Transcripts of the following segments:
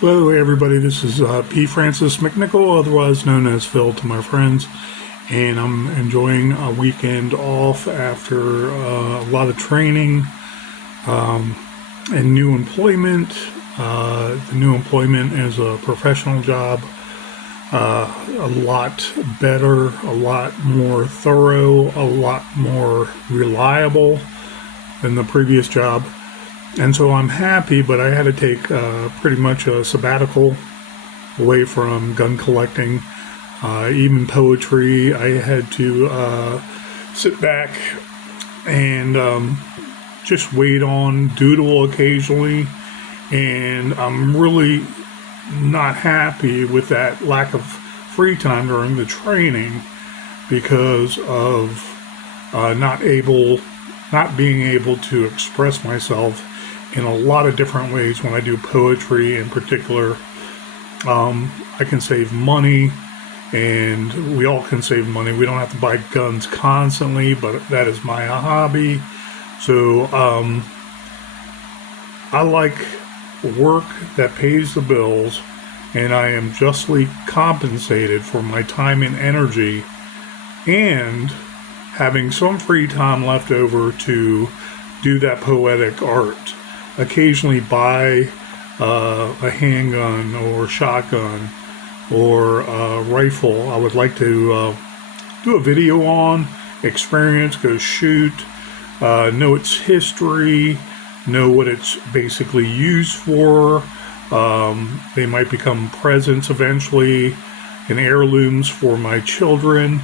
Hello, everybody. This is P. Francis McNichol, otherwise known as Phil to my friends, and I'm enjoying a weekend off after a lot of training and new employment. The new employment is a professional job, a lot better, a lot more thorough, a lot more reliable than the previous job. And so I'm happy, but I had to take pretty much a sabbatical away from gun collecting, even poetry. I had to sit back and just wait on, doodle occasionally, and I'm really not happy with that lack of free time during the training because of not being able to express myself in a lot of different ways. When I do poetry in particular, I can save money, and we all can save money. We don't have to buy guns constantly, but that is my hobby. So I like work that pays the bills, and I am justly compensated for my time and energy, and having some free time left over to do that poetic art. Occasionally buy a handgun or shotgun or a rifle. I would like to do a video on, experience, go shoot, know its history, know what it's basically used for. They might become presents eventually and heirlooms for my children.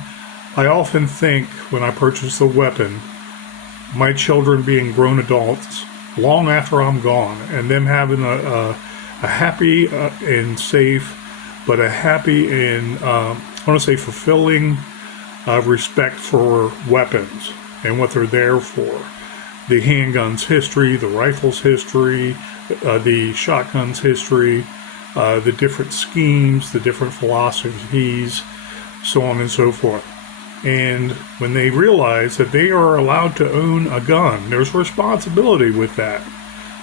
I often think when I purchase a weapon, my children being grown adults long after I'm gone, and them having a happy and safe, but a happy and I want to say fulfilling respect for weapons and what they're there for. The handgun's history, the rifle's history, the shotgun's history, the different schemes, the different philosophies, so on and so forth. And when they realize that they are allowed to own a gun, there's responsibility with that.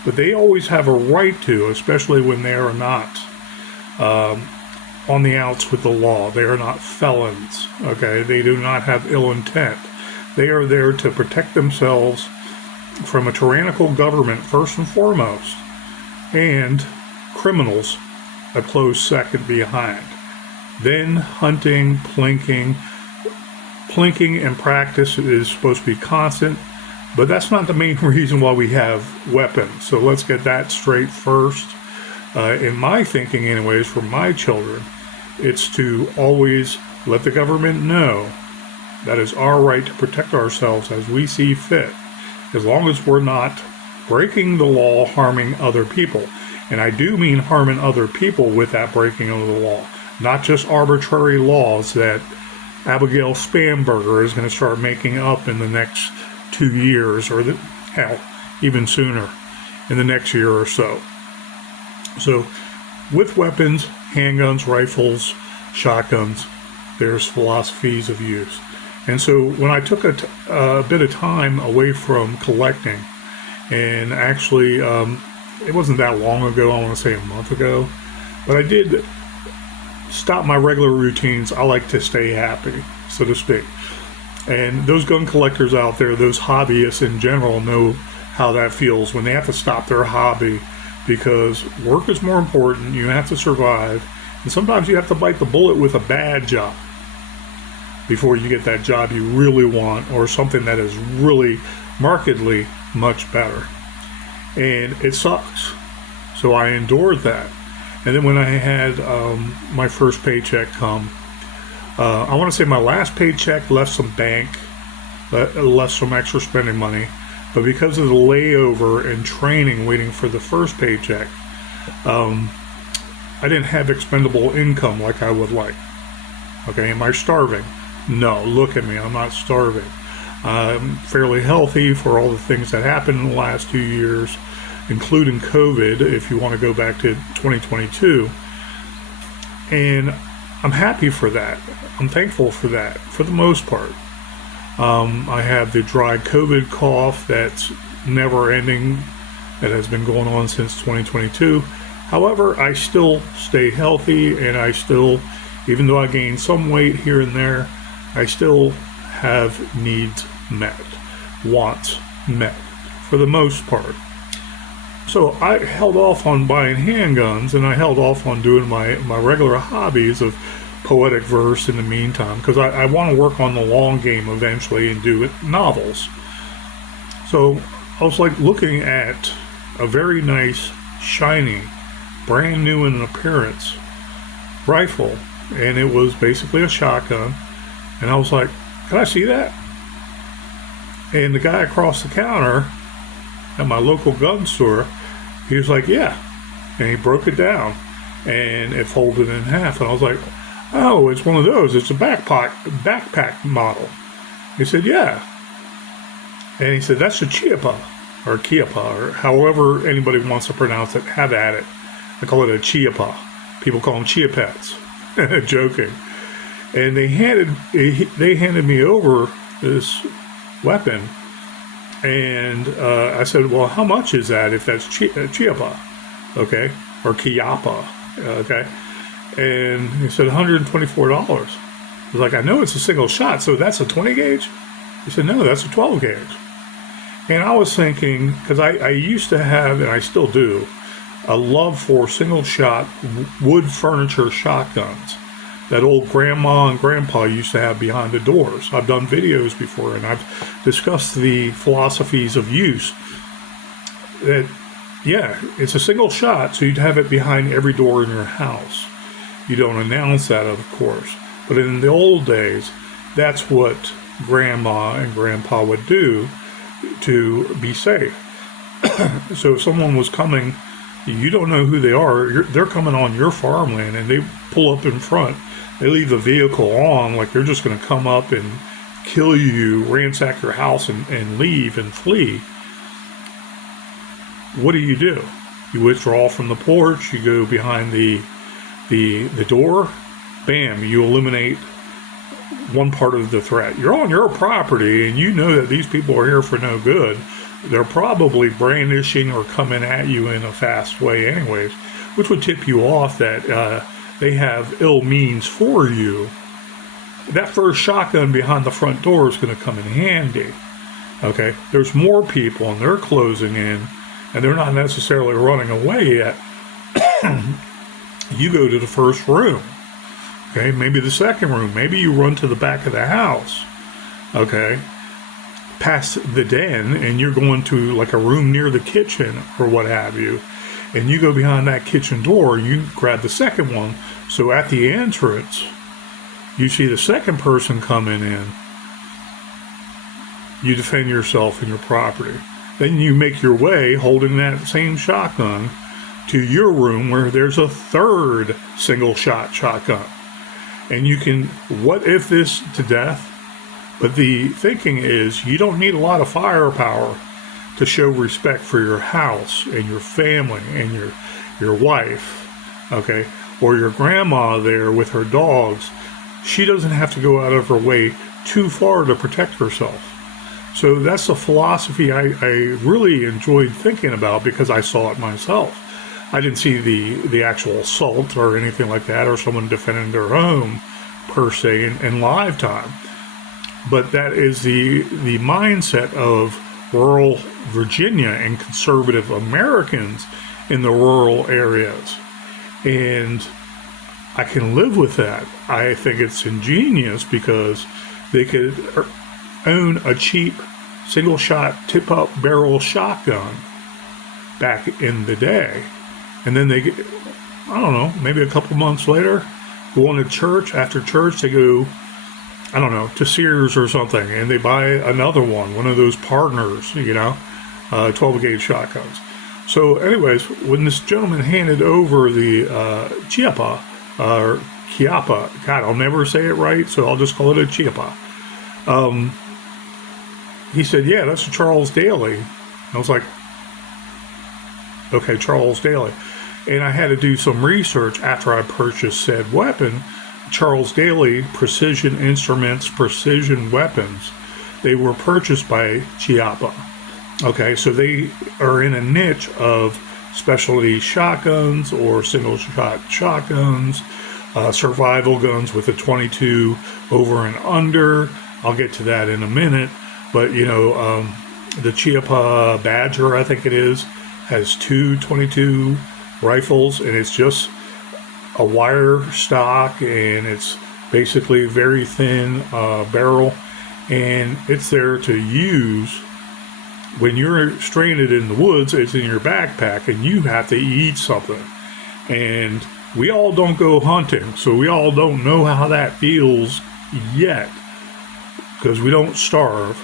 But they always have a right to, especially when they are not on the outs with the law. They are not felons, okay? They do not have ill intent. They are there to protect themselves from a tyrannical government, first and foremost, and criminals a close second behind. Then hunting, plinking and practice is supposed to be constant, but that's not the main reason why we have weapons. So let's get that straight first. In my thinking anyways, for my children, it's to always let the government know that it's our right to protect ourselves as we see fit, as long as we're not breaking the law, harming other people. And I do mean harming other people with that breaking of the law, not just arbitrary laws that Abigail Spanberger is going to start making up in the next 2 years, or hell, even sooner, in the next year or so. So with weapons, handguns, rifles, shotguns, there's philosophies of use. And so when I took a bit of time away from collecting, and actually it wasn't that long ago, I want to say a month ago, but I did stop my regular routines. I like to stay happy, so to speak. And those gun collectors out there, those hobbyists in general, know how that feels when they have to stop their hobby because work is more important. You have to survive, and sometimes you have to bite the bullet with a bad job before you get that job you really want, or something that is really markedly much better. And it sucks. So I endured that. And then when I had my first paycheck come, I want to say my last paycheck left some bank, left some extra spending money, but because of the layover and training waiting for the first paycheck, I didn't have expendable income like I would like. Okay, am I starving? No, look at me, I'm not starving. I'm fairly healthy for all the things that happened in the last 2 years, including COVID, if you want to go back to 2022. And I'm happy for that. I'm thankful for that, for the most part. I have the dry COVID cough that's never ending, that has been going on since 2022. However, I still stay healthy, and I still, even though I gain some weight here and there, I still have needs met, wants met, for the most part. So I held off on buying handguns, and I held off on doing my regular hobbies of poetic verse in the meantime, because I want to work on the long game eventually and do novels. So I was like looking at a very nice, shiny, brand new in appearance rifle, and it was basically a shotgun, and I was like, can I see that? And the guy across the counter at my local gun store, he was like, yeah. And he broke it down, and it folded in half. And I was like, oh, it's one of those. It's a backpack model. He said, yeah. And he said, that's a Chiapa, or Kiapa, or however anybody wants to pronounce it. Have at it. I call it a Chiapa. People call them Chiapets. Joking. And they handed me over this weapon. And I said, well, how much is that if that's Chiapa, okay, or Kiapa, okay? And he said $124. I was like, I know it's a single shot, so that's a 20 gauge? He said, no, that's a 12 gauge. And I was thinking, because I used to have, and I still do, a love for single shot wood furniture shotguns that old grandma and grandpa used to have behind the doors. I've done videos before, and I've discussed the philosophies of use. That, yeah, it's a single shot, so you'd have it behind every door in your house. You don't announce that, of course. But in the old days, that's what grandma and grandpa would do to be safe. So if someone was coming, you don't know who they are, they're coming on your farmland, and they pull up in front. They leave the vehicle on like they're just going to come up and kill you, ransack your house, and leave and flee. What do? You withdraw from the porch, you go behind the door, bam, you eliminate one part of the threat. You're on your property, and you know that these people are here for no good. They're probably brandishing or coming at you in a fast way anyways, which would tip you off that they have ill means for you. That first shotgun behind the front door is going to come in handy. Okay, there's more people, and they're closing in, and they're not necessarily running away yet. You go to the first room. Okay, maybe the second room. Maybe you run to the back of the house. Okay, past the den, and you're going to like a room near the kitchen or what have you. And you go behind that kitchen door, you grab the second one. So at the entrance, you see the second person coming in. You defend yourself and your property. Then you make your way, holding that same shotgun, to your room where there's a third single shot shotgun. And you can what if this to death. But the thinking is you don't need a lot of firepower to show respect for your house and your family and your wife, okay, or your grandma there with her dogs. She doesn't have to go out of her way too far to protect herself. So that's a philosophy I really enjoyed thinking about because I saw it myself. I didn't see the actual assault or anything like that, or someone defending their home per se in live time. But that is the mindset of rural Virginia and conservative Americans in the rural areas. And I can live with that. I think it's ingenious because they could own a cheap single shot tip up barrel shotgun back in the day. And then they get, I don't know, maybe a couple months later, go on to church. After church, they go, I don't know, to Sears or something, and they buy another one of those partners, 12 gauge shotguns. So anyways, when this gentleman handed over the Chiapa, or Kiapa, God, I'll never say it right, so I'll just call it a Chiapa. He said, yeah, that's a Charles Daly. And I was like, okay, Charles Daly. And I had to do some research after I purchased said weapon. Charles Daly Precision Instruments, Precision Weapons. They were purchased by Chiapa. Okay, so they are in a niche of specialty shotguns or single-shot shotguns, survival guns with a 22 over and under. I'll get to that in a minute. But, the Chiappa Badger, I think it is, has two 22 rifles, and it's just a wire stock, and it's basically very thin barrel, and it's there to use when you're stranded in the woods. It's in your backpack, and you have to eat something. And we all don't go hunting, so we all don't know how that feels yet, because we don't starve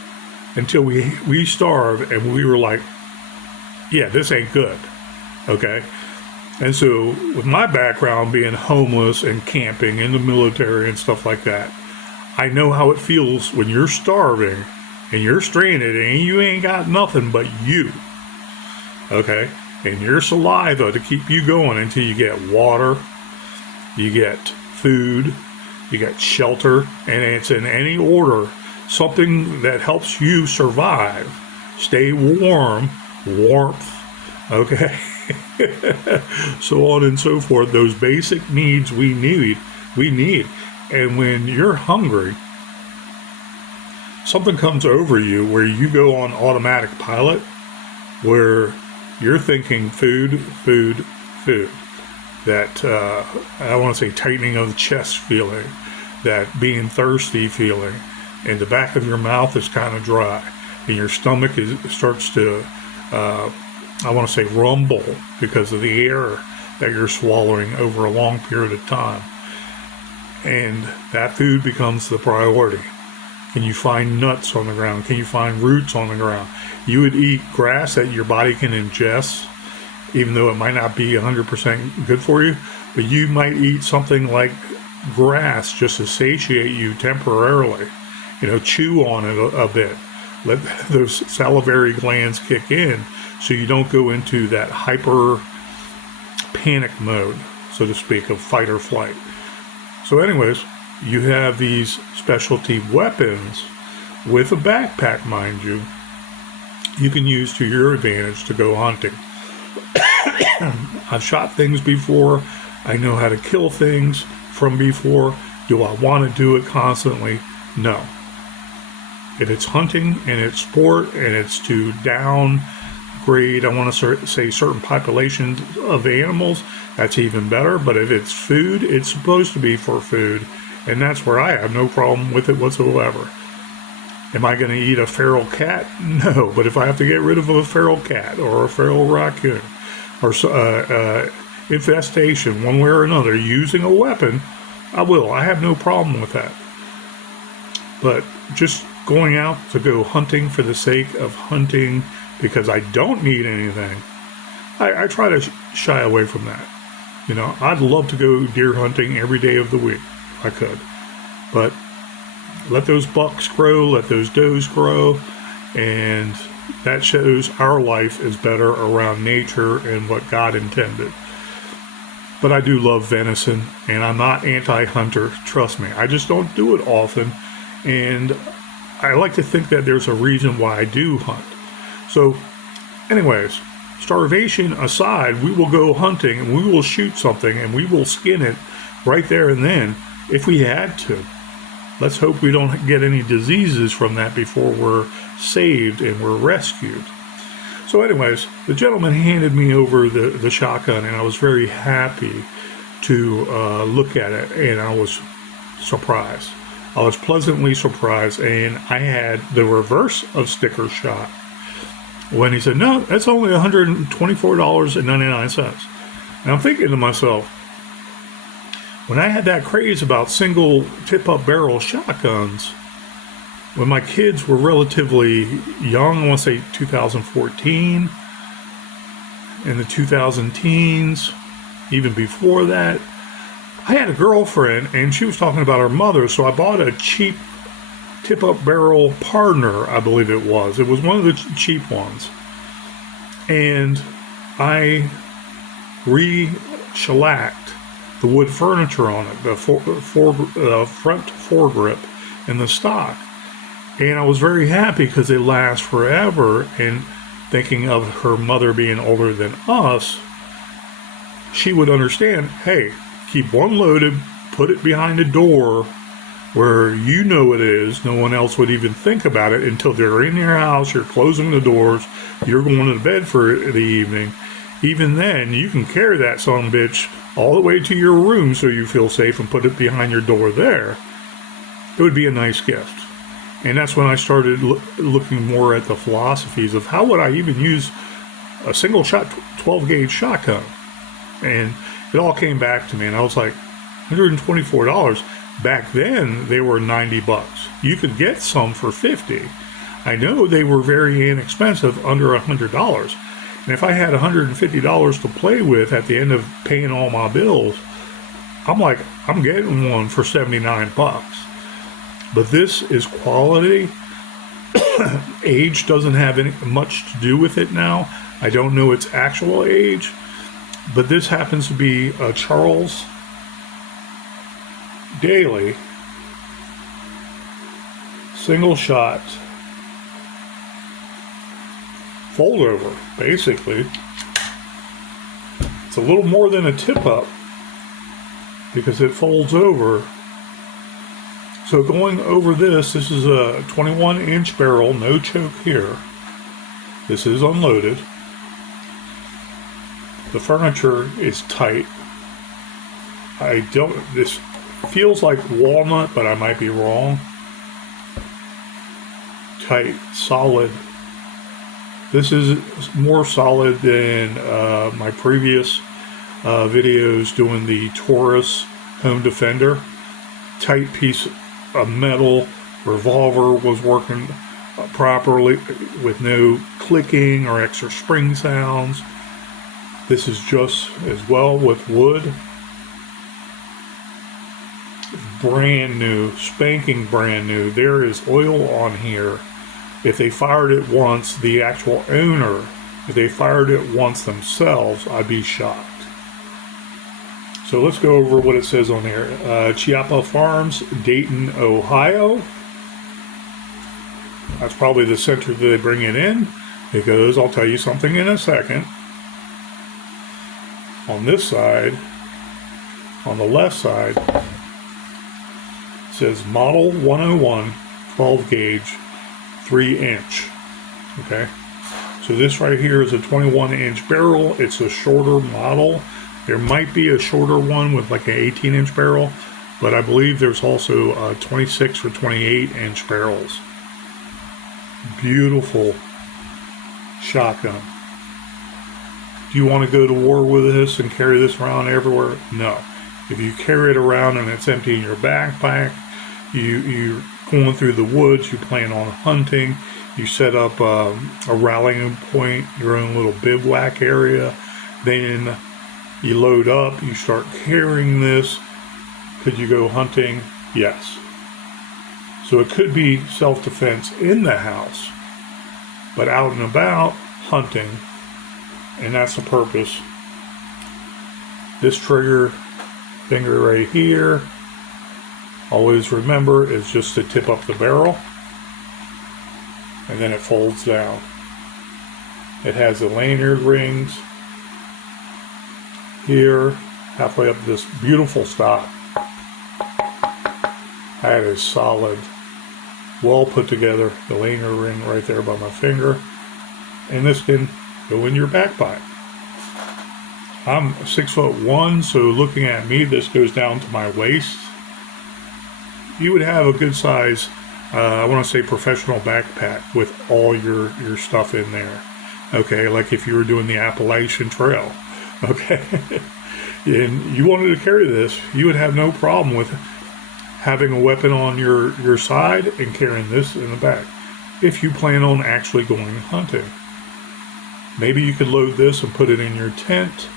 until we starve, and we were like, yeah, this ain't good. Okay. And so with my background being homeless and camping in the military and stuff like that, I know how it feels when you're starving and you're stranded and you ain't got nothing but you. Okay. And your saliva to keep you going until you get water, you get food, you get shelter, and it's in any order, something that helps you survive, stay warm, warmth, okay, so on and so forth. Those basic needs we need. And when you're hungry, something comes over you where you go on automatic pilot, where you're thinking food, that I want to say tightening of the chest feeling, that being thirsty feeling, and the back of your mouth is kind of dry, and your stomach starts to, I want to say, rumble because of the air that you're swallowing over a long period of time. And that food becomes the priority. Can you find nuts on the ground? Can you find roots on the ground? You would eat grass that your body can ingest, even though it might not be 100% good for you, but you might eat something like grass just to satiate you temporarily. Chew on it a bit. Let those salivary glands kick in so you don't go into that hyper panic mode, so to speak, of fight or flight. So anyways, you have these specialty weapons with a backpack, mind you, you can use to your advantage to go hunting. I've shot things before. I know how to kill things from before. Do I want to do it constantly? No. If it's hunting and it's sport and it's to downgrade, I want to say certain populations of animals, that's even better. But if it's food, it's supposed to be for food. And that's where I have no problem with it whatsoever. Am I going to eat a feral cat? No. But if I have to get rid of a feral cat or a feral raccoon or infestation one way or another using a weapon, I will. I have no problem with that. But just going out to go hunting for the sake of hunting because I don't need anything, I try to shy away from that. I'd love to go deer hunting every day of the week if I could. But let those bucks grow, let those does grow, and that shows our life is better around nature and what God intended. But I do love venison, and I'm not anti-hunter, trust me. I just don't do it often, and I like to think that there's a reason why I do hunt. So, anyways, starvation aside, we will go hunting, and we will shoot something, and we will skin it right there and then if we had to. Let's hope we don't get any diseases from that before we're saved and we're rescued. So anyways, the gentleman handed me over the shotgun, and I was very happy to look at it, and I was surprised. I was pleasantly surprised, and I had the reverse of sticker shot when he said, no, that's only $124.99. And I'm thinking to myself, when I had that craze about single tip-up barrel shotguns, when my kids were relatively young, I want to say 2014, in the 2000 teens, even before that, I had a girlfriend, and she was talking about her mother, so I bought a cheap tip-up barrel partner, I believe it was. It was one of the cheap ones. And I re-shellacked the wood furniture on it, the front foregrip and the stock. And I was very happy because they last forever. And thinking of her mother being older than us, she would understand, hey, keep one loaded, put it behind a door where you know it is. No one else would even think about it until they're in your house, you're closing the doors, you're going to bed for the evening. Even then, you can carry that son of a bitch all the way to your room so you feel safe and put it behind your door there. It would be a nice gift. And that's when I started looking more at the philosophies of how would I even use a single shot 12 gauge shotgun. And it all came back to me, and I was like, $124. Back then, they were $90. You could get some for $50. I know they were very inexpensive, under $100. And if I had $150 to play with at the end of paying all my bills, I'm like, I'm getting one for $79. But this is quality. Age doesn't have much to do with it now. I don't know its actual age, but this happens to be a Charles Daly single shot fold over. Basically, it's a little more than a tip up because it folds over. So going over this is a 21-inch barrel, no choke here. This is unloaded. The furniture is tight. This feels like walnut, but I might be wrong. Tight, solid. This is more solid than my previous videos doing the Taurus Home Defender. Tight piece of metal. Revolver was working properly with no clicking or extra spring sounds. This is just as well with wood. Brand new, spanking brand new. There is oil on here. If they fired it once, the actual owner, if they fired it once themselves, I'd be shocked. So let's go over what it says on here. Chiappa Farms, Dayton, Ohio. That's probably the center that they bring it in, because I'll tell you something in a second. On this side, on the left side, it says Model 101, 12 gauge, 3-inch. Okay, so this right here is a 21-inch barrel. It's a shorter model. There might be a shorter one with like an 18-inch barrel, but I believe there's also 26 or 28-inch barrels. Beautiful shotgun. Do you want to go to war with this and carry this around everywhere? No. If you carry it around and it's empty in your backpack, you're going through the woods, you plan on hunting, you set up a rallying point, your own little bivouac area, then you load up, you start carrying this. Could you go hunting? Yes. So it could be self-defense in the house, but out and about, hunting, and that's the purpose. This trigger finger right here, always remember, is just to tip up the barrel, and then it folds down. It has the lanyard rings here, halfway up this beautiful stock. That is solid, well put together. The lanyard ring right there by my finger, and this can go in your backpack. I'm 6'1", so looking at me, this goes down to my waist. You would have a good size, I want to say professional backpack with all your stuff in there. Okay, like if you were doing the Appalachian Trail. Okay, and you wanted to carry this, you would have no problem with having a weapon on your side and carrying this in the back. If you plan on actually going hunting, maybe you could load this and put it in your tent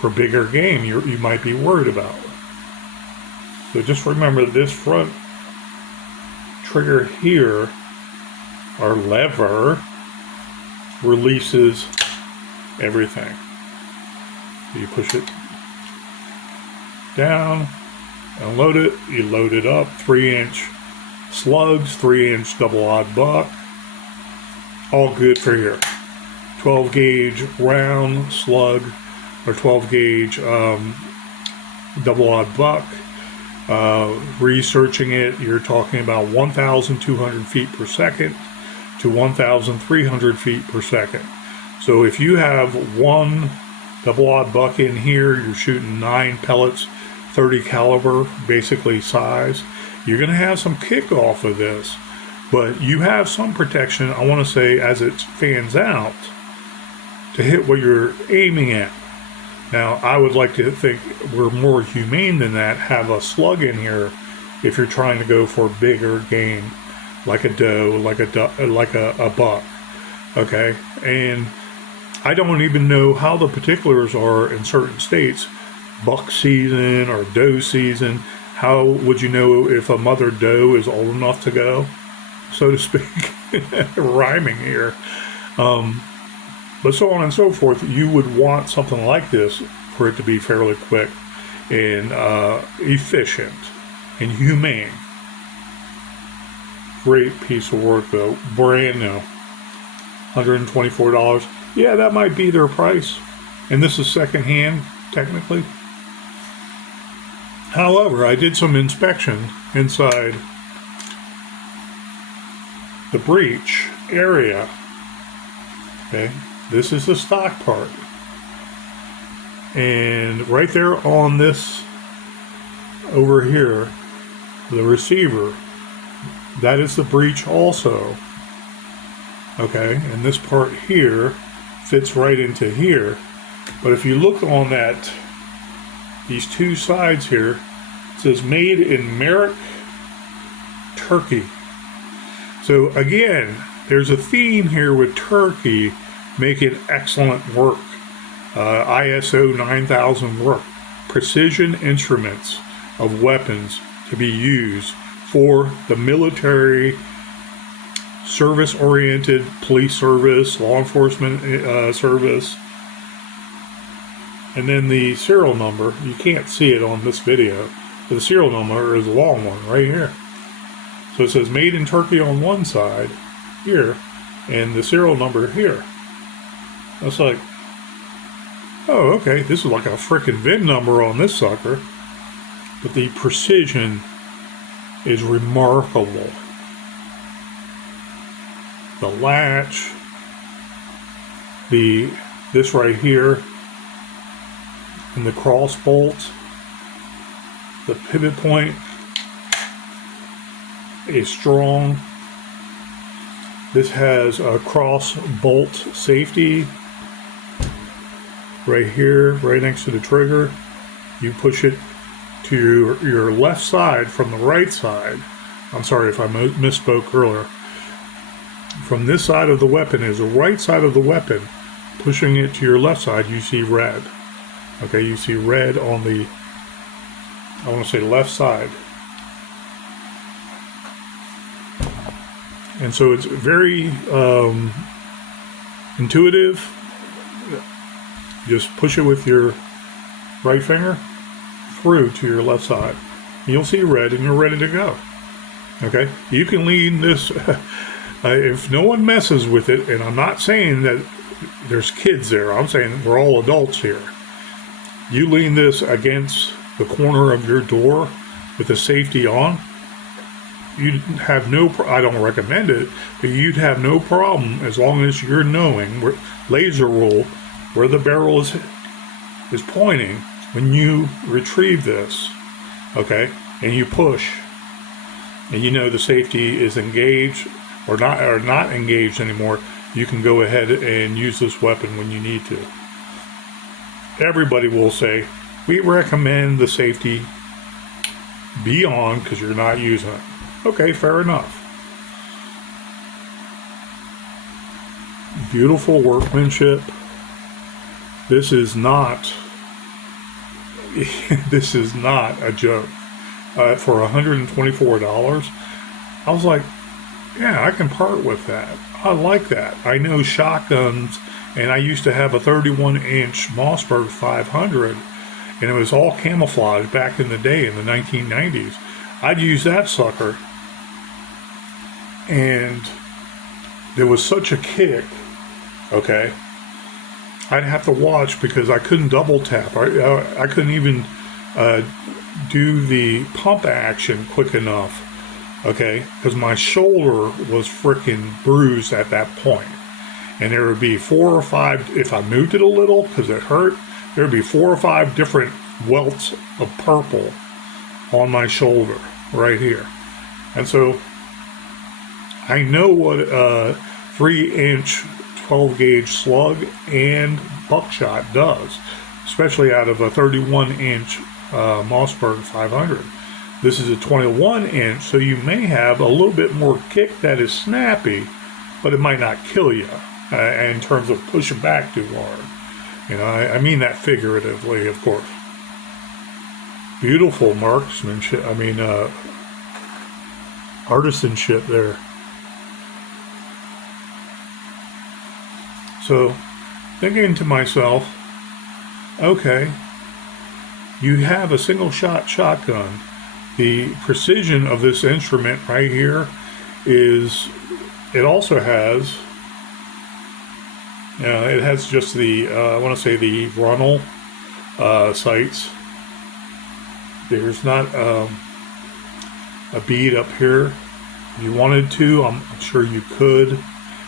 for bigger game you might be worried about. So just remember, this front trigger here, our lever, releases everything. You push it down, unload it, you load it up, 3-inch slugs, 3-inch double odd buck, all good for here. 12 gauge round slug or 12 gauge double-aught buck. Researching it, you're talking about 1,200 feet per second to 1,300 feet per second. So if you have one double-aught buck in here, you're shooting 9 pellets, 30 caliber, basically size. You're going to have some kick off of this, but you have some protection, I want to say, as it fans out to hit what you're aiming at. Now, I would like to think we're more humane than that, have a slug in here if you're trying to go for bigger game, like a doe, like a buck, okay? And I don't even know how the particulars are in certain states, buck season or doe season. How would you know if a mother doe is old enough to go, so to speak? Rhyming here. But so on and so forth. You would want something like this for it to be fairly quick and efficient and humane. Great piece of work though, brand new. $124. Yeah, that might be their price. And this is secondhand, technically. However, I did some inspection inside the breech area. Okay, this is the stock part. And right there on this, over here, the receiver, that is the breech also. Okay, and this part here fits right into here. But if you look on that, these two sides here, it says made in Merrick, Turkey. So again, there's a theme here with Turkey making excellent work. ISO 9000 work. Precision instruments of weapons to be used for the military, service-oriented police service, law enforcement service. And then the serial number, you can't see it on this video, but the serial number is a long one right here. So it says made in Turkey on one side here, and the serial number here. That's like, oh, okay, this is like a frickin' VIN number on this sucker. But the precision is remarkable. The latch, this right here, and the cross bolt, the pivot point is strong. This has a cross bolt safety right here, right next to the trigger. You push it to your left side from the right side. I'm sorry if I misspoke earlier. From this side of the weapon is the right side of the weapon. Pushing it to your left side, you see red. Okay, you see red on the, I want to say left side. And so it's very intuitive. Just push it with your right finger through to your left side. You'll see red and you're ready to go. Okay, you can lean this, if no one messes with it, and I'm not saying that there's kids there, I'm saying we're all adults here. You lean this against the corner of your door with the safety on, you'd have no, I don't recommend it, but you'd have no problem as long as you're knowing, laser rule, where the barrel is pointing when you retrieve this, okay, and you push, and you know the safety is engaged or not engaged anymore, you can go ahead and use this weapon when you need to. Everybody will say, we recommend the safety be on because you're not using it. Okay, fair enough. Beautiful workmanship. This is not this is not a joke. For $124, I was like, yeah, I can part with that. I like that. I know shotguns, and I used to have a 31-inch Mossberg 500, and it was all camouflage back in the day in the 1990s. I'd use that sucker, and there was such a kick, okay, I'd have to watch because I couldn't double tap. I couldn't even do the pump action quick enough. Okay, because my shoulder was freaking bruised at that point. And there would be 4 or 5, if I moved it a little because it hurt, there would be 4 or 5 different welts of purple on my shoulder right here. And so I know what a 3-inch 12 gauge slug and buckshot does, especially out of a 31-inch Mossberg 500. This is a 21-inch, so you may have a little bit more kick that is snappy, but it might not kill you in terms of pushing back too hard. You know, I mean that figuratively, of course. Beautiful marksmanship. I mean, artisanship there. So, thinking to myself, okay, you have a single-shot shotgun. The precision of this instrument right here is, it also has, it has just the, I want to say the Runnel sights. There's not a bead up here. If you wanted to, I'm sure you could.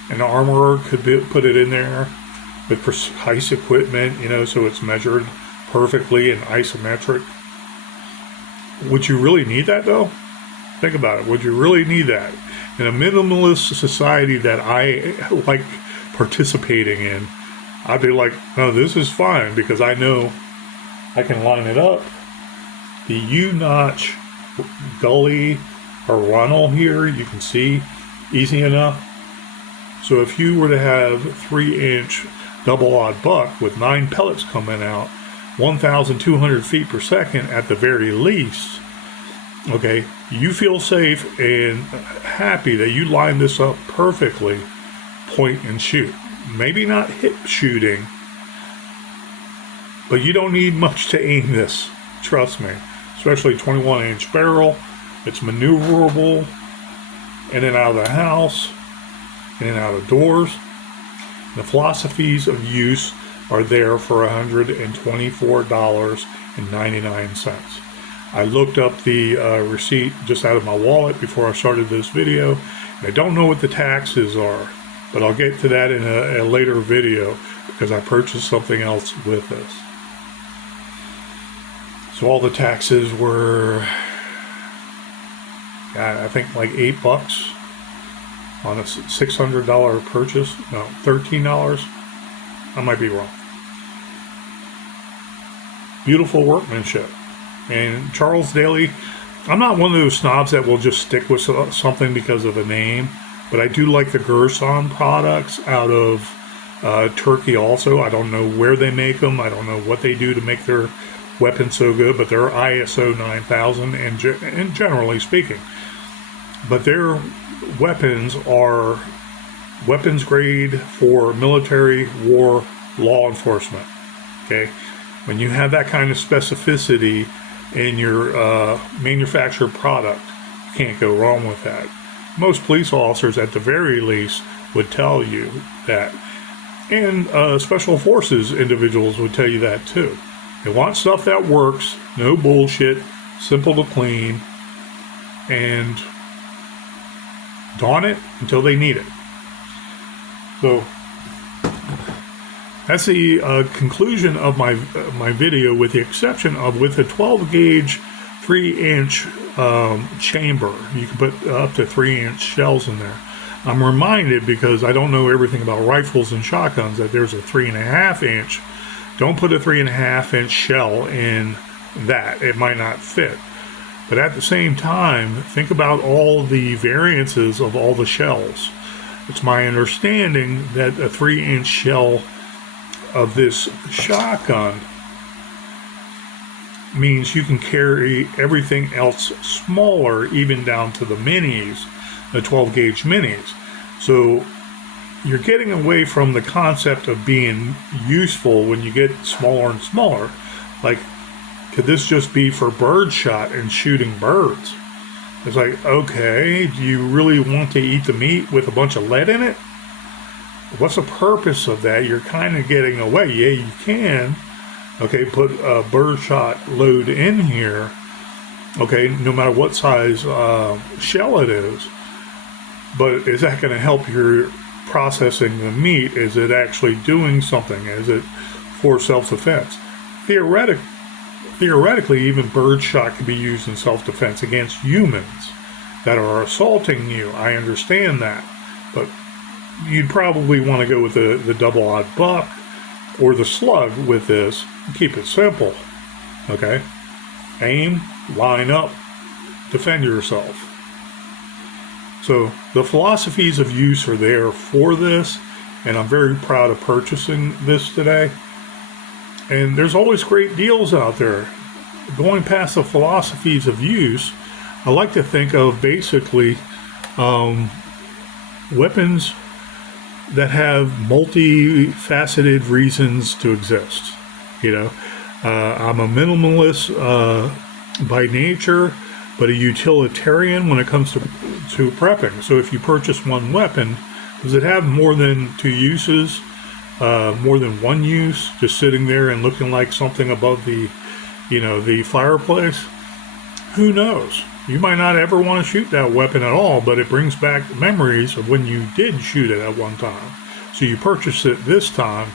An armorer could put it in there with precise equipment, you know, so it's measured perfectly and isometric. Would you really need that, though? Think about it. Would you really need that? In a minimalist society that I like participating in, I'd be like, no, this is fine because I know I can line it up. The U-notch gully or runnel here, you can see easy enough. So if you were to have 3-inch double-aught buck with 9 pellets coming out, 1,200 feet per second at the very least, okay, you feel safe and happy that you lined this up perfectly, point and shoot. Maybe not hip shooting, but you don't need much to aim this, trust me. Especially 21-inch barrel, it's maneuverable, in and out of the house, in and out of doors. The philosophies of use are there for $124.99. I looked up the receipt just out of my wallet before I started this video. I don't know what the taxes are, but I'll get to that in a later video because I purchased something else with this. So all the taxes were, I think like $8 on a $600 purchase. No, $13. I might be wrong. Beautiful workmanship. And Charles Daly, I'm not one of those snobs that will just stick with something because of a name, but I do like the Gerson products out of Turkey also. I don't know where they make them. I don't know what they do to make their weapons so good, but they're ISO 9000 and generally speaking. But their weapons are weapons grade for military, war, law enforcement. Okay? When you have that kind of specificity in your manufactured product, you can't go wrong with that. Most police officers, at the very least, would tell you that. And special forces individuals would tell you that too. They want stuff that works, no bullshit, simple to clean, and don it until they need it. So that's the conclusion of my video, with the exception of with a 12 gauge 3-inch chamber. You can put up to 3-inch shells in there. I'm reminded, because I don't know everything about rifles and shotguns, that there's a 3.5-inch. Don't put a 3.5-inch shell in that. It might not fit. But at the same time, think about all the variances of all the shells. It's my understanding that a 3-inch shell of this shotgun means you can carry everything else smaller, even down to the minis, the 12 gauge minis. So you're getting away from the concept of being useful when you get smaller and smaller. Like, could this just be for bird shot and shooting birds? It's like, okay, do you really want to eat the meat with a bunch of lead in it? What's the purpose of that? You're kind of getting away. Yeah, you can, okay, put a birdshot load in here, okay, no matter what size shell it is. But is that going to help your processing the meat? Is it actually doing something? Is it for self-defense? Theoretically, even birdshot can be used in self-defense against humans that are assaulting you. I understand that. But you'd probably want to go with the double-aught buck or the slug with this. Keep it simple. Okay? Aim, line up, defend yourself. So the philosophies of use are there for this, and I'm very proud of purchasing this today. And there's always great deals out there. Going past the philosophies of use, I like to think of basically weapons that have multifaceted reasons to exist. You know, I'm a minimalist by nature, but a utilitarian when it comes to prepping. So if you purchase one weapon, does it have more than two uses, more than one use, just sitting there and looking like something above the, the fireplace? Who knows? You might not ever want to shoot that weapon at all, but it brings back memories of when you did shoot it at one time. So you purchased it this time,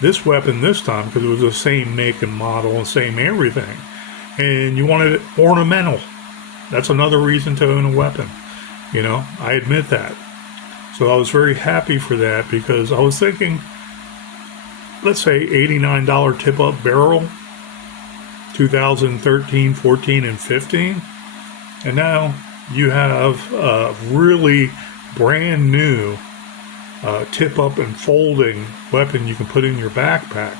this weapon this time, because it was the same make and model and same everything. And you wanted it ornamental. That's another reason to own a weapon. I admit that. So I was very happy for that, because I was thinking, let's say $89 tip-up barrel, 2013, 14, and 15. And now you have a really brand new tip-up and folding weapon you can put in your backpack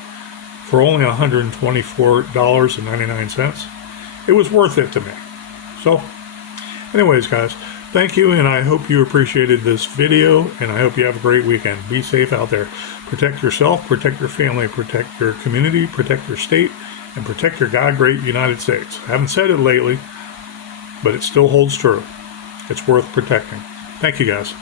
for only $124.99. It was worth it to me. So, anyways, guys, thank you, and I hope you appreciated this video, and I hope you have a great weekend. Be safe out there. Protect yourself, protect your family, protect your community, protect your state, and protect your God-great United States. I haven't said it lately, but it still holds true. It's worth protecting. Thank you, guys.